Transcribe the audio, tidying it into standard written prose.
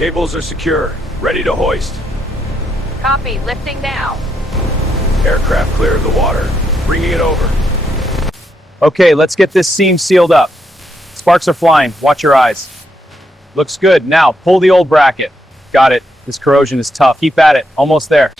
Cables are secure. Ready to hoist. Copy, lifting now. Aircraft clear of the water. Bringing it over. Okay, let's get this seam sealed up. Sparks are flying. Watch your eyes. Looks good. Now, pull the old bracket. Got it. This corrosion is tough. Keep at it. Almost there.